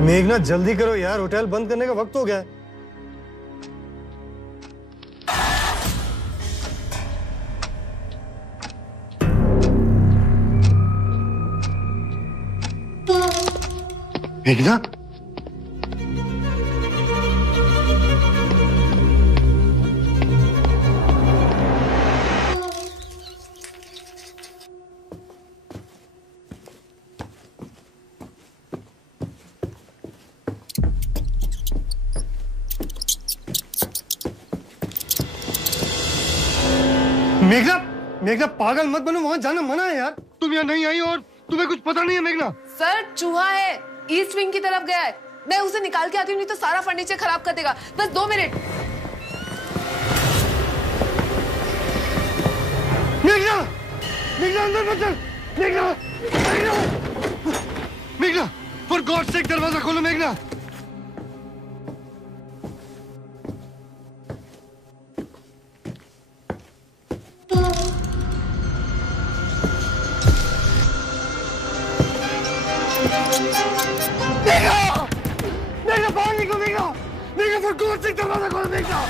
मेघना जल्दी करो यार, होटल बंद करने का वक्त हो गया है। मेघना, मेघना, मेघना पागल मत बनो, वहां जाना मना है यार। तुम यहाँ नहीं आई और तुम्हें कुछ पता नहीं है मेघना। सर चूहा है, ईस्ट विंग की तरफ गया है। मैं उसे निकाल के आती हूँ, नहीं तो सारा फर्नीचर खराब कर देगा। बस 2 मिनट। मेघना, मेघना अंदर मत चल। मेघना, मेघना, मेघना, फॉर गॉड सेक दरवाजा खोलो मेघना। मेघना बाहर निकलो मेघना, मेघना फॉर गॉड सेक दरवाजा खोलो मेघना।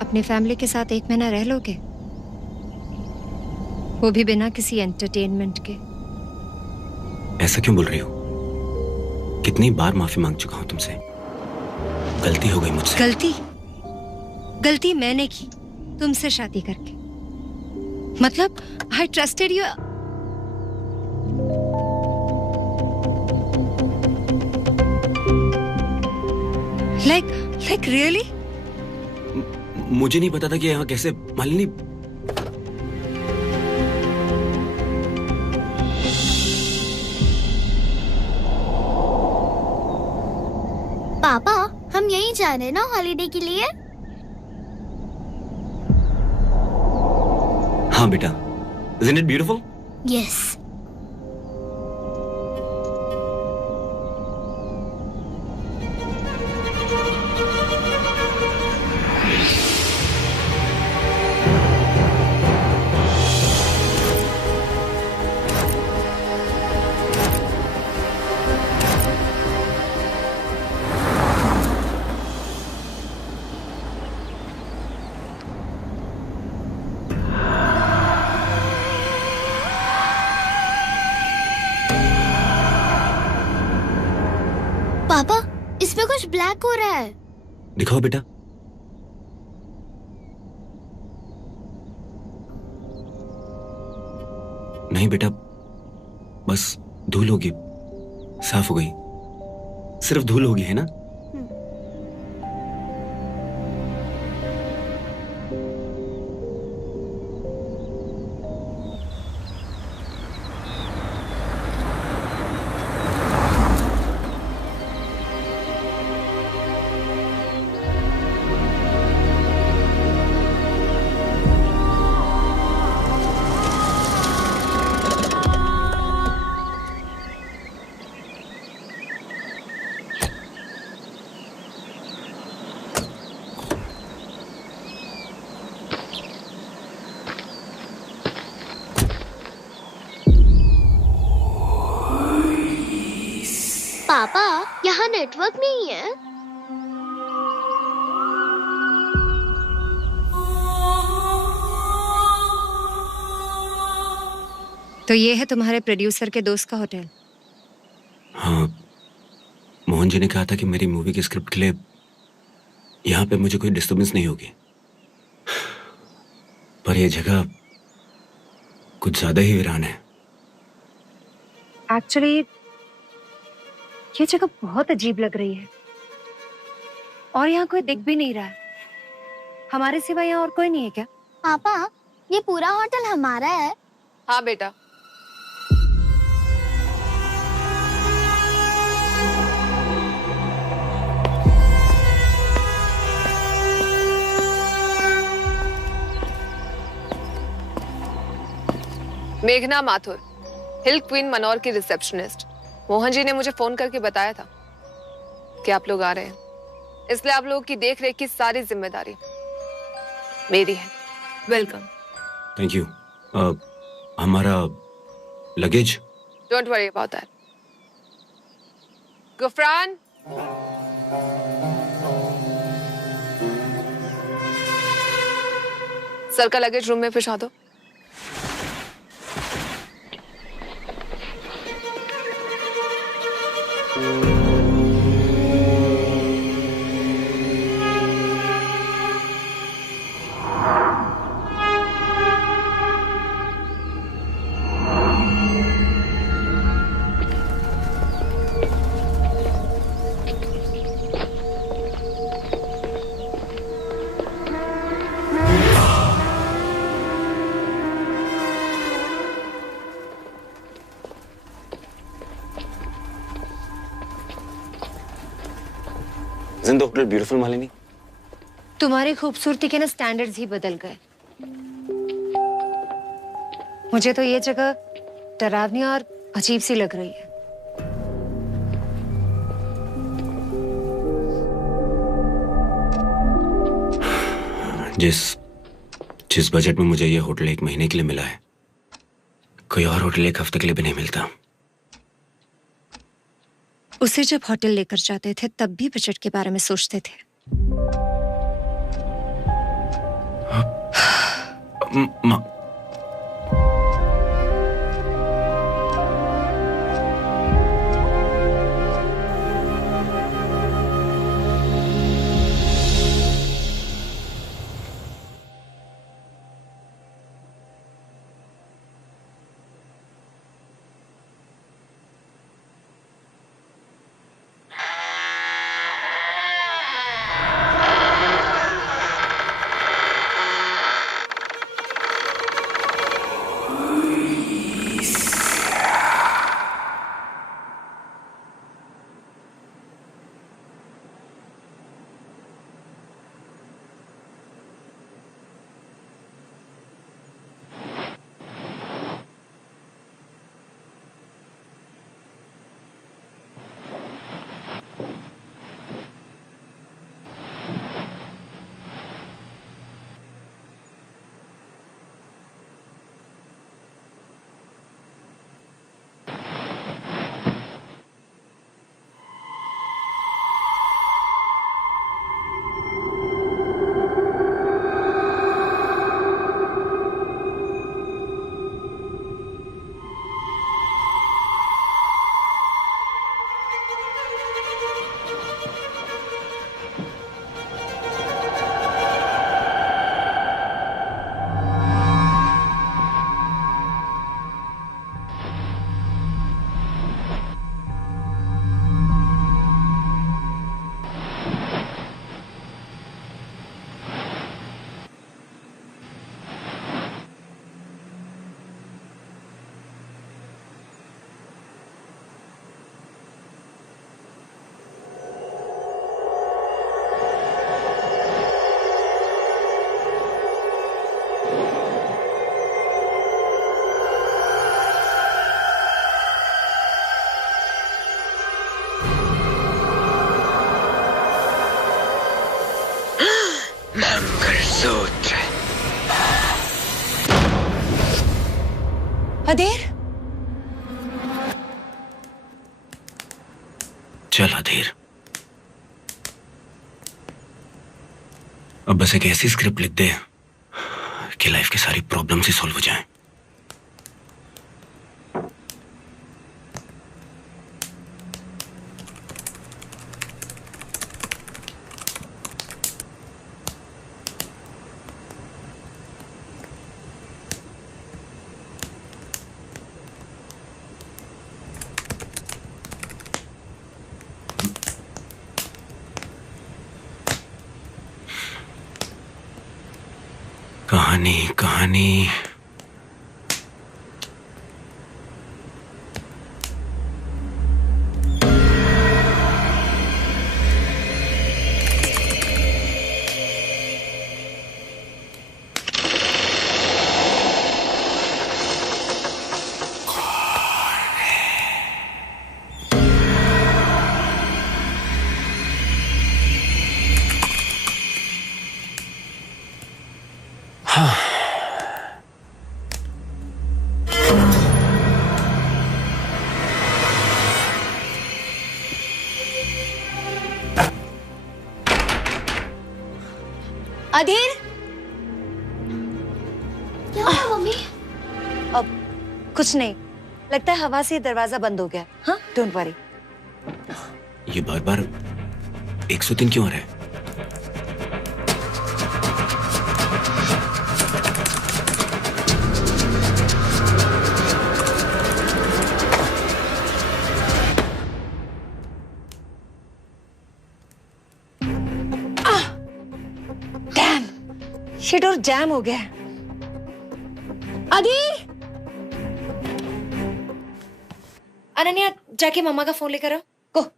अपनी फैमिली के साथ 1 महीना रह लोगे, वो भी बिना किसी एंटरटेनमेंट के। ऐसा क्यों बोल रही हो? कितनी बार माफी मांग चुका हूं तुमसे। गलती हो गई मुझसे। गलती मैंने की तुमसे शादी करके। मतलब आई ट्रस्टेड यू। Like really? मुझे नहीं पता था कि यहाँ कैसे मालिनी। पापा हम यहीं जा रहे हैं ना हॉलीडे के लिए? हाँ बेटा, isn't it beautiful? यस। पापा इसमें कुछ ब्लैक हो रहा है। दिखाओ बेटा। नहीं बेटा, बस धूल होगी, साफ हो गई। सिर्फ धूल होगी, है ना? पापा यहाँ नेटवर्क नहीं है। तो ये है तुम्हारे प्रोड्यूसर के दोस्त का होटल? हाँ, मोहन जी ने कहा था कि मेरी मूवी की स्क्रिप्ट के लिए यहाँ पे मुझे कोई डिस्टर्बेंस नहीं होगी, पर यह जगह कुछ ज्यादा ही वीरान है। एक्चुअली ये जगह बहुत अजीब लग रही है और यहाँ कोई दिख भी नहीं रहा है। हमारे सिवा यहाँ और कोई नहीं है क्या? पापा ये पूरा होटल हमारा है। हाँ बेटा। मेघना माथुर, हिल क्वीन मनोर की रिसेप्शनिस्ट। मोहन जी ने मुझे फोन करके बताया था कि आप लोग आ रहे हैं, इसलिए आप लोगों की देख रेख की सारी जिम्मेदारी मेरी है। वेलकम। Thank you. हमारा luggage? Don't worry about that. Gufran, sir का लगेज रूम में पहुंचा दो। Isn't the hotel beautiful, Malini? तुम्हारी खूबसूरती के ना स्टैंडर्ड्स ही बदल गए। मुझे तो ये जगह डरावनी और अजीब सी लग रही है। जिस बजट में मुझे ये होटल 1 महीने के लिए मिला है, कोई और होटल 1 हफ्ते के लिए भी नहीं मिलता। उसे जब होटल लेकर जाते थे तब भी बजट के बारे में सोचते थे। मंगलसूत्र। अदेर, चल अधीर, अब बस एक ऐसी स्क्रिप्ट लिख दे कि लाइफ की सारी प्रॉब्लम्स ही सॉल्व हो जाएं। कहानी कहानी अधीर, क्या हुआ मम्मी? अब कुछ नहीं, लगता है हवा से दरवाजा बंद हो गया। हाँ, डोंट वरी। ये बार बार 103 क्यों आ रहा है? ये डोर जैम हो गया। अधीर, अनन्या जाके मम्मा का फोन लेकर आओ। गो।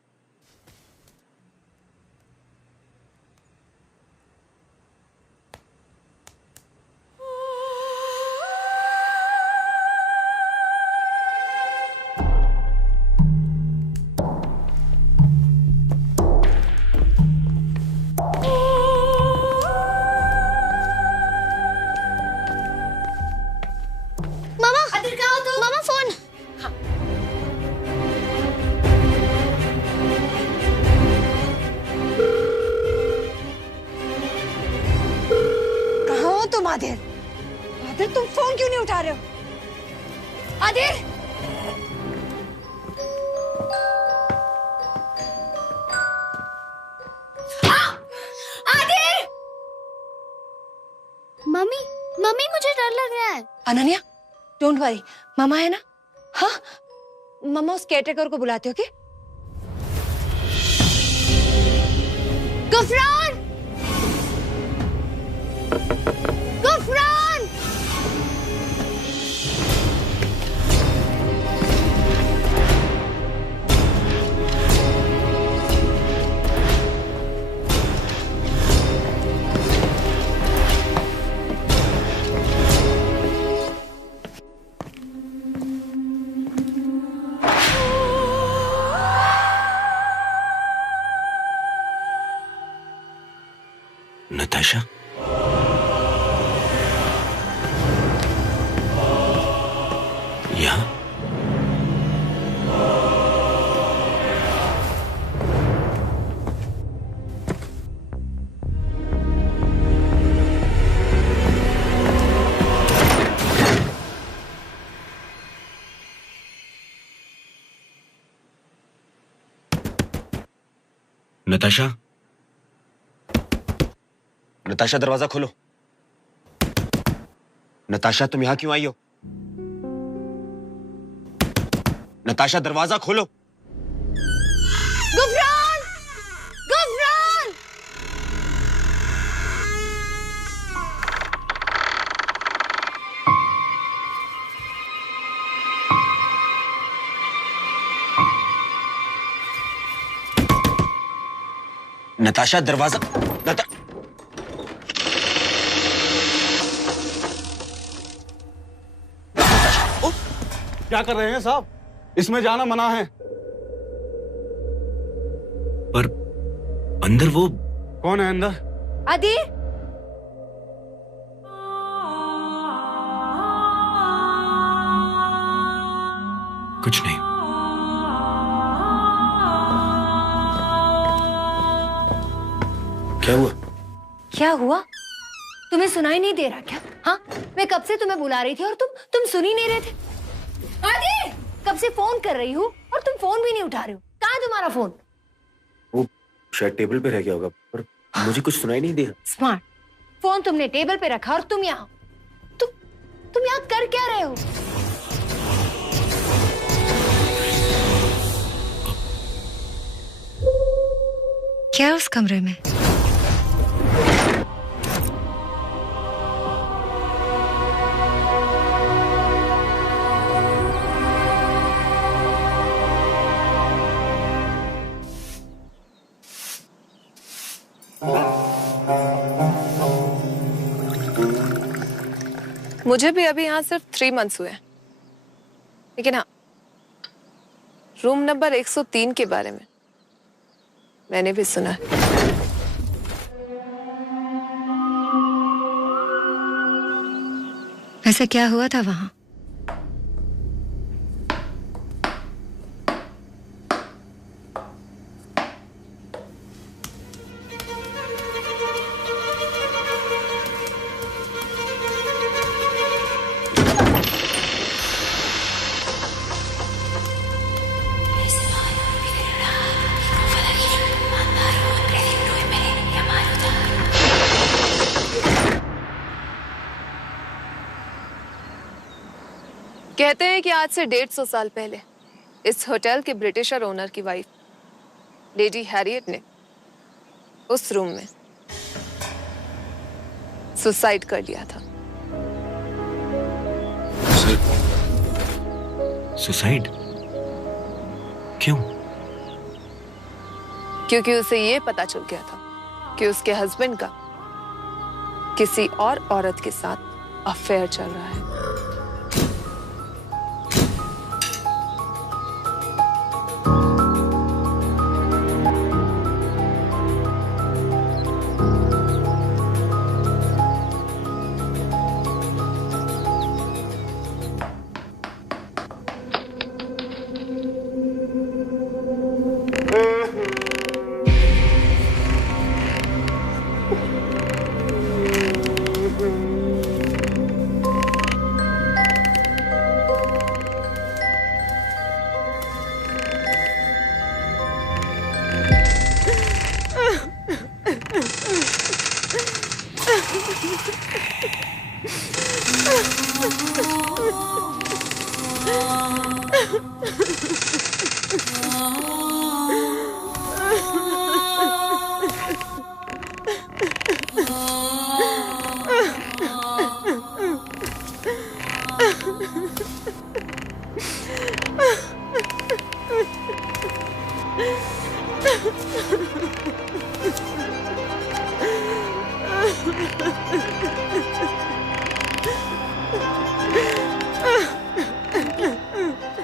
मामा फोन। कहाँ हो तुम आदिर? आदिर, तुम फोन क्यों नहीं उठा रहे हो? आदिर! आदिर! मम्मी मम्मी मुझे डर लग रहा है। अनन्या, डोंट वरी, मामा है ना? हाँ, मामा उस केयरटेकर को बुलाते हो क्या? गफरान! गफरान! नताशा, यहाँ? नताशा, नताशा, दरवाजा खोलो। नताशा, तुम यहां क्यों आई हो? नताशा, दरवाजा खोलो। गफरान! गफरान! नताशा, दरवाजा। क्या कर रहे हैं साहब? इसमें जाना मना है। पर अंदर वो कौन है अंदर? आदिर! कुछ नहीं। क्या हुआ? क्या हुआ? तुम्हें सुनाई नहीं दे रहा क्या? हाँ, मैं कब से तुम्हें बुला रही थी और तुम सुन ही नहीं रहे थे। आदि, कब से फोन कर रही हूँ और तुम फोन भी नहीं उठा रहे हो। कहाँ है तुम्हारा फोन? वो शायद टेबल पे रह गया होगा, पर मुझे कुछ सुनाई नहीं दिया। स्मार्ट, फोन तुमने टेबल पे रखा और तुम यहाँ कर क्या रहे हो? क्या उस कमरे में? मुझे भी अभी यहाँ सिर्फ 3 months हुए हैं, लेकिन हाँ, रूम नंबर 103 के बारे में मैंने भी सुना है। ऐसा क्या हुआ था वहां? कहते हैं कि आज से 150 साल पहले इस होटल के ब्रिटिशर ओनर की वाइफ लेडी हैरियट ने उस रूम में सुसाइड कर लिया था। सुसाइड? क्यों? क्योंकि उसे ये पता चल गया था कि उसके हस्बैंड का किसी और औरत के साथ अफेयर चल रहा है।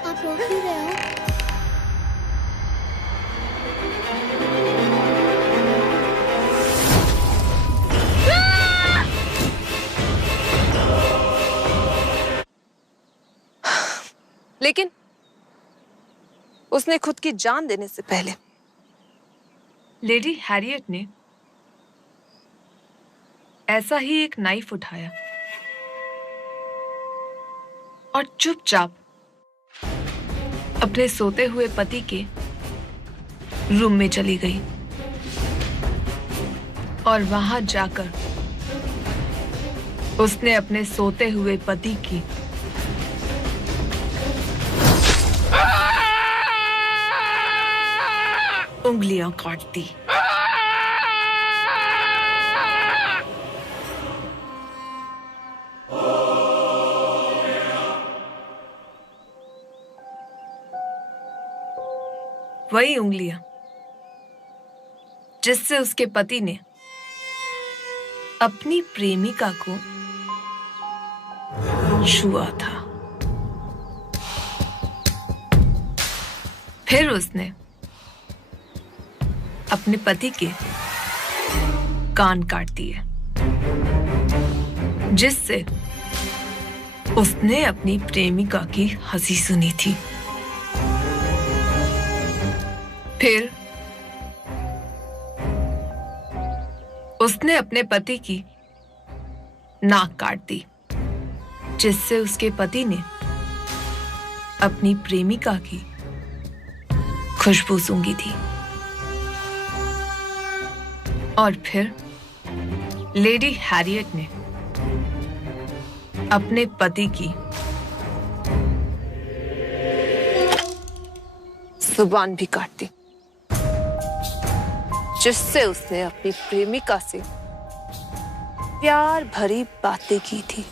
आप रो क्यों रहे हो? लेकिन उसने खुद की जान देने से पहले लेडी हैरियट ने ऐसा ही एक नाइफ उठाया और चुपचाप अपने सोते हुए पति के रूम में चली गई और वहां जाकर उसने अपने सोते हुए पति की उंगलियां काट दी। वही उंगलियां जिससे उसके पति ने अपनी प्रेमिका को छुआ था। फिर उसने अपने पति के कान काट दिए, जिससे उसने अपनी प्रेमिका की हंसी सुनी थी। फिर उसने अपने पति की नाक काट दी, जिससे उसके पति ने अपनी प्रेमिका की खुशबू सूंघी थी। और फिर लेडी हैरियट ने अपने पति की जुबान भी काट दी, जिससे उसने अपनी प्रेमिका से प्यार भरी बातें की थी।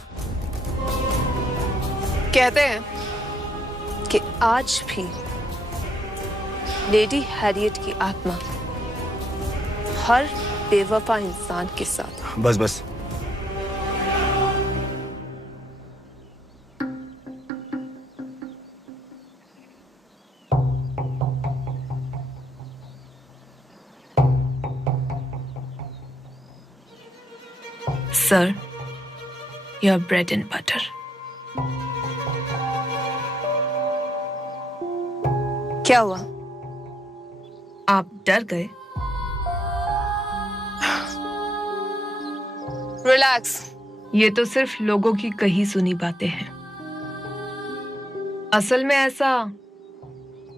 कहते हैं कि आज भी लेडी हैरियट की आत्मा हर बेवफा इंसान के साथ। बस बस, sir, your bread and butter. क्या हुआ? आप डर गए? रिलैक्स, ये तो सिर्फ लोगों की कही सुनी बातें हैं। असल में ऐसा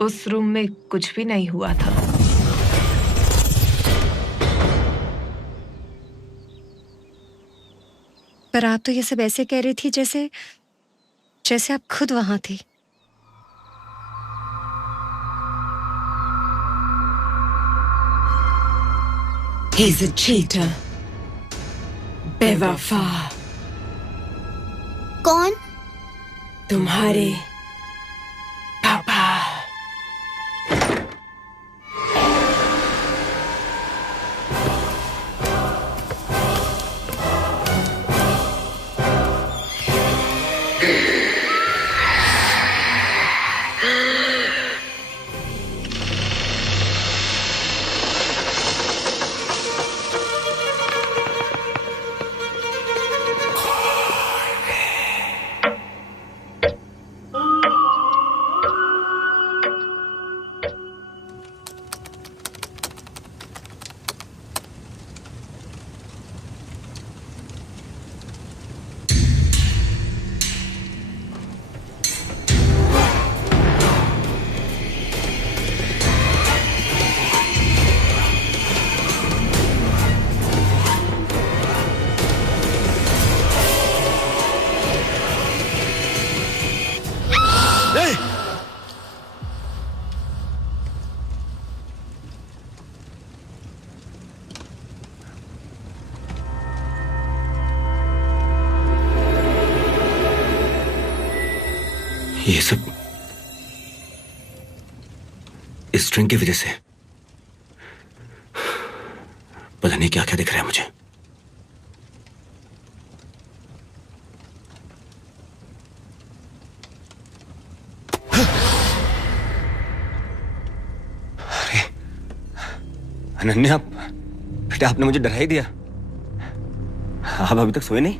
उस रूम में कुछ भी नहीं हुआ था। पर आप तो ये सब ऐसे कह रही थी जैसे जैसे आप खुद वहां थी। He's a cheater. बेवफा। कौन? तुम्हारे पापा। ये सब इस स्ट्रिंग की वजह से पता नहीं क्या क्या दिख रहा है मुझे। अरे अनन्या, बेटा आपने मुझे डरा ही दिया। आप अभी तक सोए नहीं?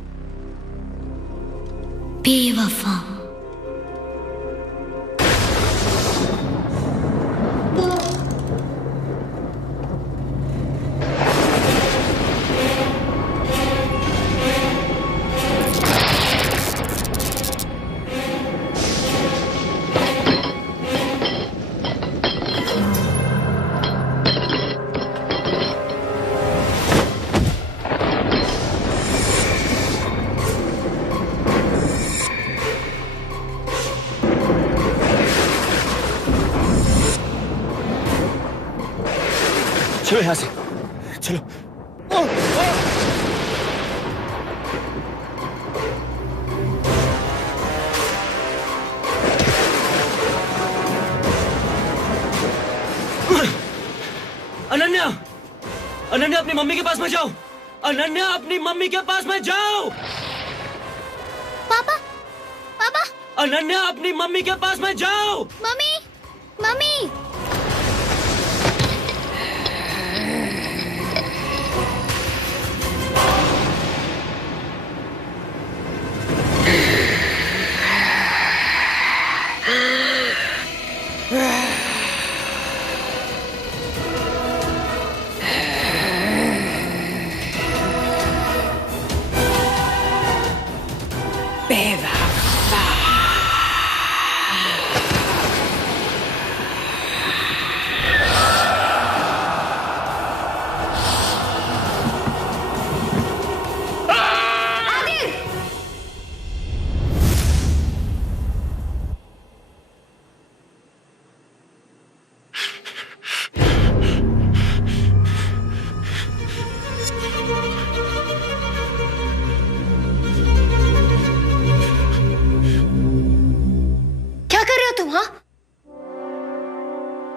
बेवफा। चलो यहां से, चलो। अनन्या, अनन्या अपनी मम्मी के पास में जाओ। अनन्या अपनी मम्मी के पास में जाओ। पापा, पापा। अनन्या अपनी मम्मी के पास में जाओ। Mummy, mummy.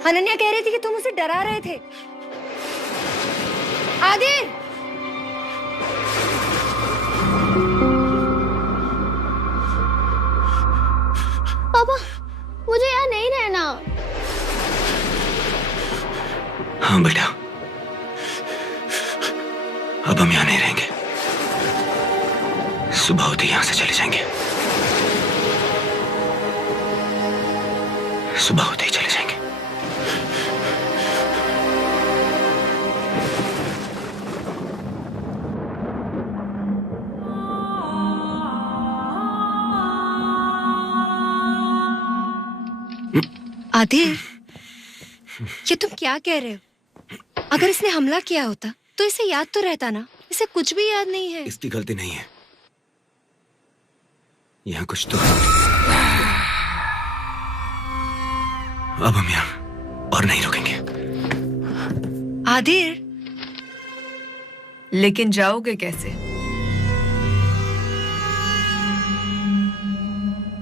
अनन्या कह रही थी कि तुम उसे डरा रहे थे। आदिर! पापा, मुझे यहाँ नहीं रहना। हाँ बेटा, अब हम यहाँ नहीं रहेंगे। सुबह होते ही यहाँ से चले जाएंगे। सुबह होते ही चले जाएंगे। आदिर, ये तुम क्या कह रहे हो? अगर इसने हमला किया होता तो इसे याद तो रहता ना। इसे कुछ भी याद नहीं है। इसकी गलती नहीं है, यहाँ कुछ तो। अब हम यहाँ और नहीं रुकेंगे। आदिर, लेकिन जाओगे कैसे?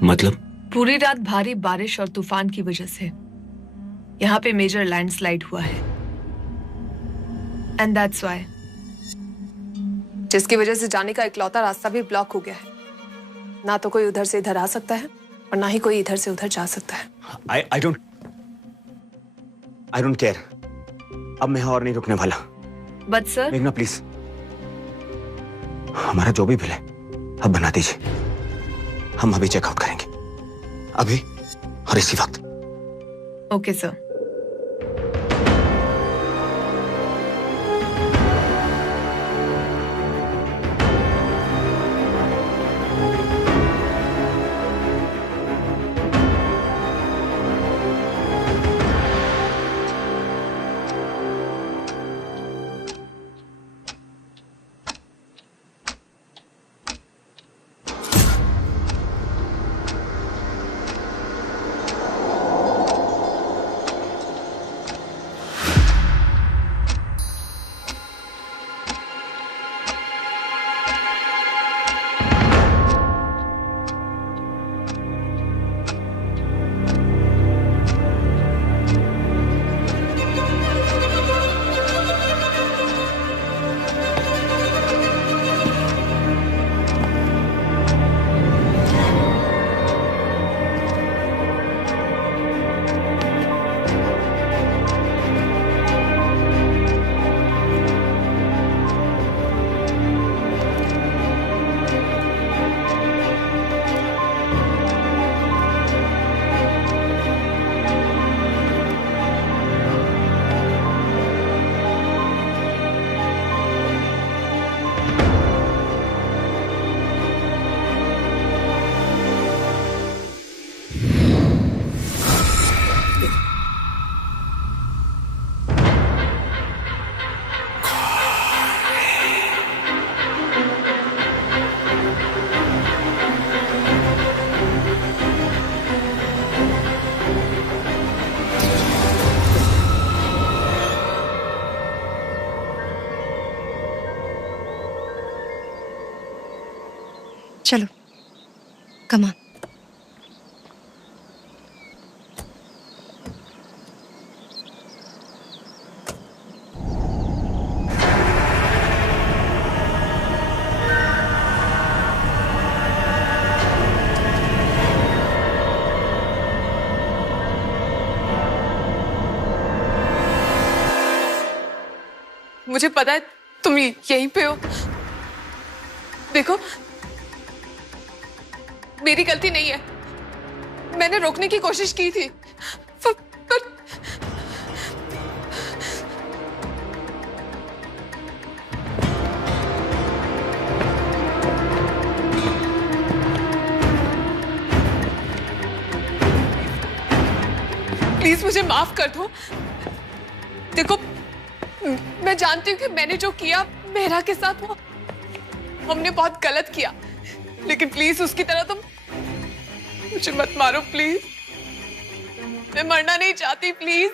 मतलब? पूरी रात भारी बारिश और तूफान की वजह से यहाँ पे मेजर लैंडस्लाइड हुआ है, एंड दैट्स व्हाई, जिसकी वजह से जाने का इकलौता रास्ता भी ब्लॉक हो गया है। ना तो कोई उधर से इधर आ सकता है और ना ही कोई इधर से उधर जा सकता है। I don't care। अब मैं और नहीं रुकने वाला। But sir. मेघना प्लीज, हमारा जो भी बिल है अब बना दीजिए। हम अभी चेकआउट करेंगे, अभी और इसी वक्त। Okay sir. चलो, कम ऑन। मुझे पता है तुम यहीं पे हो। देखो, मेरी गलती नहीं है, मैंने रोकने की कोशिश की थी, पर प्लीज मुझे माफ कर दो। देखो, मैं जानती हूँ कि मैंने जो किया मेहरा के साथ, वो हमने बहुत गलत किया, लेकिन प्लीज उसकी तरह तुम मुझे मत मारो प्लीज। मैं मरना नहीं चाहती प्लीज।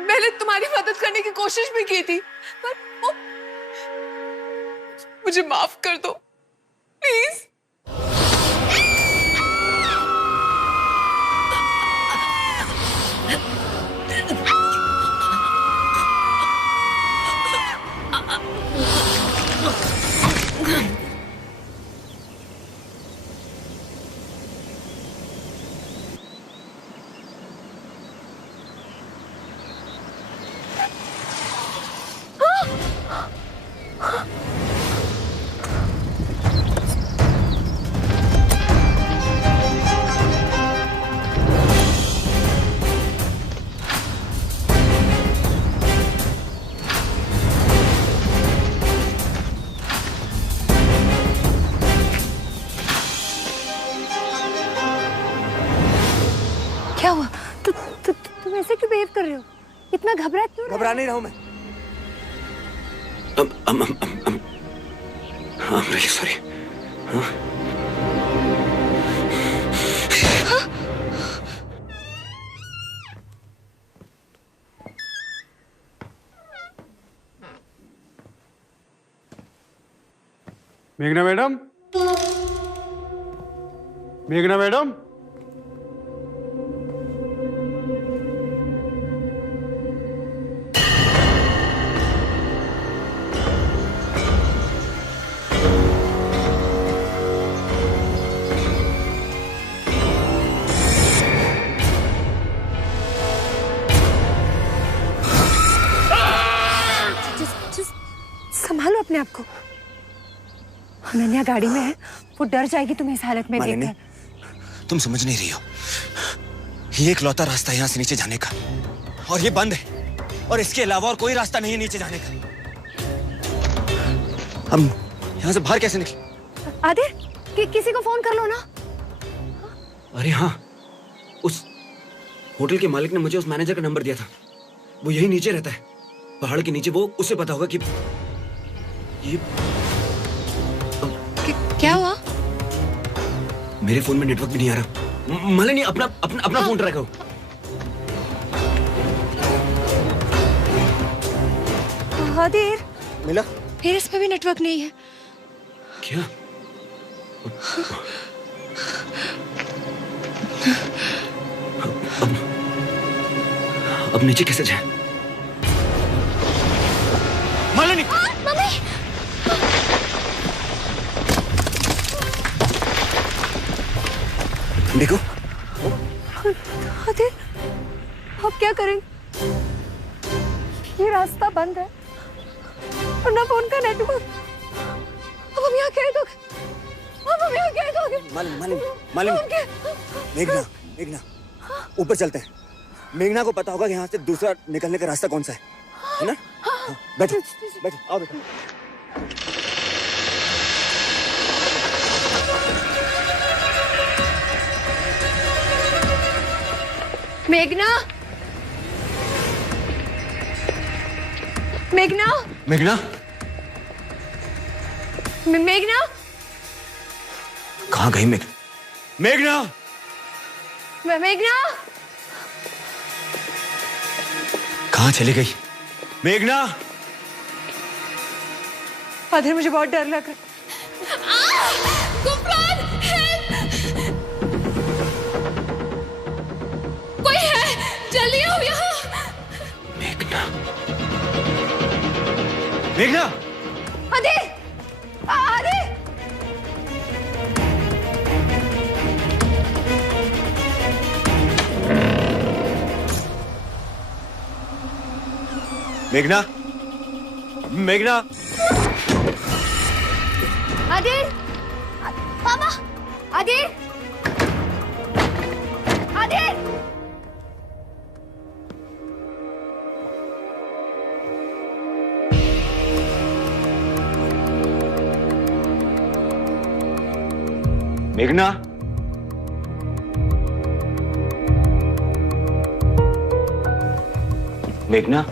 मैंने तुम्हारी मदद करने की कोशिश भी की थी, पर वो मुझे माफ कर दो प्लीज। क्या हुआ? तुम ऐसे क्यों बिहेव कर रहे हो? इतना घबरा क्यों? घबरा नहीं रहा हूं मैं। सॉरी। मेघना मैडम, मेघना मैडम, संभालो अपने आप को। अनन्या गाड़ी में है, वो डर जाएगी तुम्हें इस हालत में देखकर। तुम समझ नहीं रही हो, ये इकलौता रास्ता यहाँ से नीचे जाने का, और ये बंद है, और इसके अलावा और कोई रास्ता नहीं है नीचे जाने का। हम यहाँ से बाहर कैसे निकले? आदिर, किसी को फोन कर लो ना। अरे हाँ, उस होटल के मालिक ने मुझे उस मैनेजर का नंबर दिया था। वो यही नीचे रहता है, पहाड़ के नीचे। वो उसे पता होगा कि ये क्या हुआ? मेरे फोन में नेटवर्क भी नहीं आ रहा। मालिनी, अपना अपना अपना फोन ट्राई करो। आदिर, मिला? फिर इस पे भी नेटवर्क नहीं है। क्या? अब नीचे कैसे जाए? मालिनी! देखो। आदिर, अब क्या करेंगे? ये रास्ता बंद है और ना फोन का नेटवर्क। अब हम यहाँ क्या करोगे? अब हम यहाँ क्या करोगे? मालिनी, मेघना, मेघना, ऊपर चलते हैं। मेघना को पता होगा कि यहाँ से दूसरा निकलने का रास्ता कौन सा है ना? बैठो, बैठो, आओ बैठो। मेघना, मेघना, मेघना, मेघना, कहाँ गई मेघना? मेघना, मेघना, कहाँ चली गई? मेघना! आदिर, मुझे बहुत डर लग रहा है। कोई है? जल्दी आओ यहाँ। मेघना, मेघना! आदिर, आदिर! मेघना, मेघना! आदिर, पापा, आदिर, आदिर! मेघना, मेघना,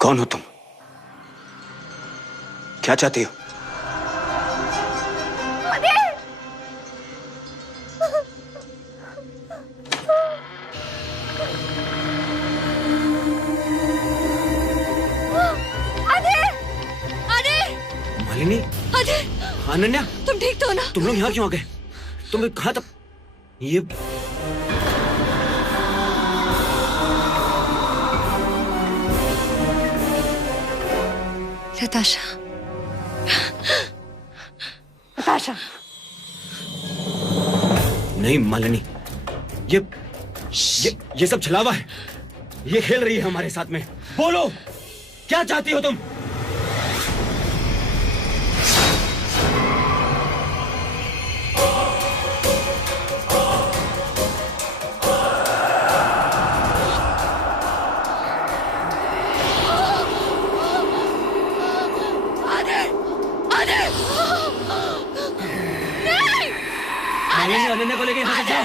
कौन हो तुम? क्या चाहती हो? अनन्या, तुम ठीक तो हो ना? तुम लोग यहाँ क्यों आ गए? तुम लोग कहाँ तक? ये नताशा, नताशा। नहीं मालिनी, ये सब छलावा है। ये खेल रही है हमारे साथ में। बोलो, क्या चाहती हो तुम? मालिनी, अनन्या को लेके यहाँ से जाओ।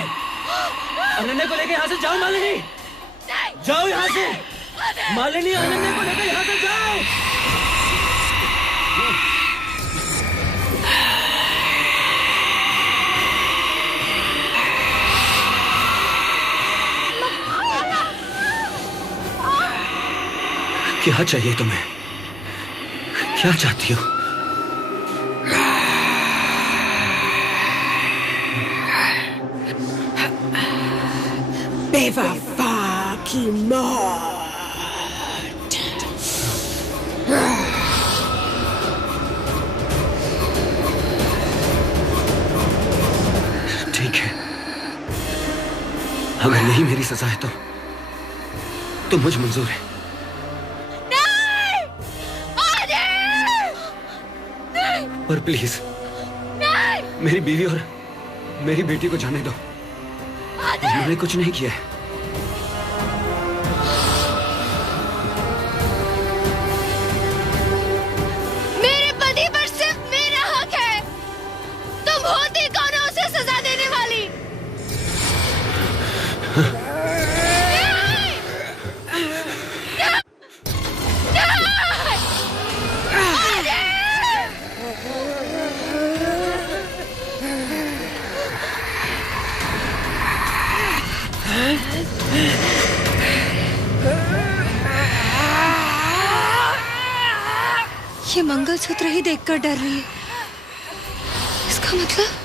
अनन्या को लेके यहाँ से जाओ मालिनी। जाओ यहाँ से। मालिनी, अनन्या को लेके यहाँ से जाओ। क्या चाहिए तुम्हें? क्या चाहती हो? बेवफा की मौत। ठीक है, अगर यही मेरी सजा है तो मुझे मंजूर है। पर प्लीज मेरी बीवी और मेरी बेटी को जाने दो। मैंने कुछ नहीं किया है। मेरे पति पर सिर्फ मेरा हक है। तुम होती कौन हो उसे सजा देने वाली? ये मंगलसूत्र ही देखकर डर रही है। इसका मतलब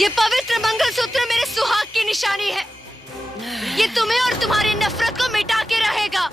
ये पवित्र मंगलसूत्र मेरे सुहाग की निशानी है। ये तुम्हें और तुम्हारी नफरत को मिटा के रहेगा।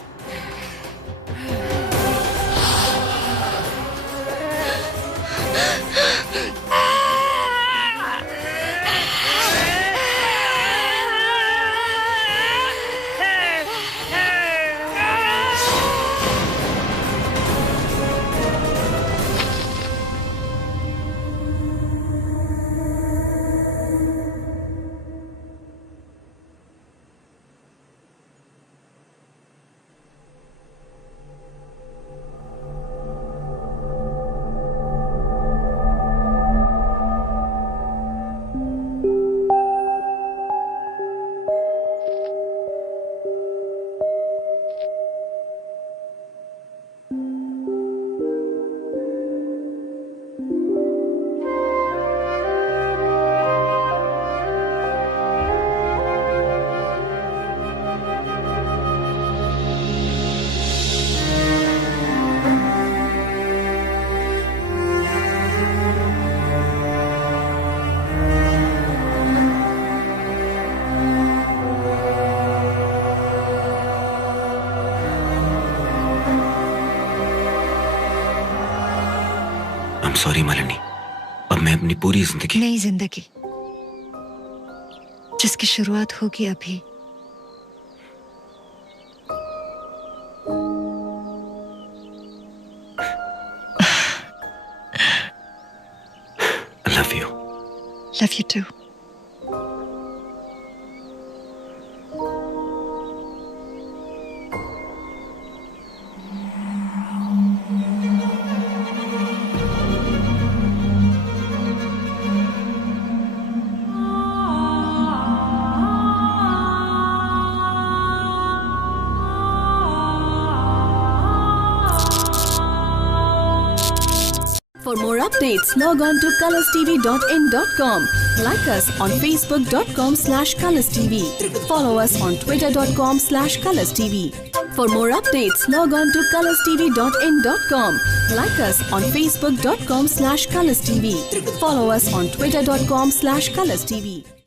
सॉरी मालिनी, अब मैं अपनी पूरी जिंदगी नई जिंदगी जिसकी शुरुआत होगी अभी। Love you. Love you too. For more updates, log on to colorstv.in.com. Like us on facebook.com/colorstv. Follow us on twitter.com/colorstv. For more updates, log on to colorstv.in.com. Like us on facebook.com/colorstv. Follow us on twitter.com/colorstv.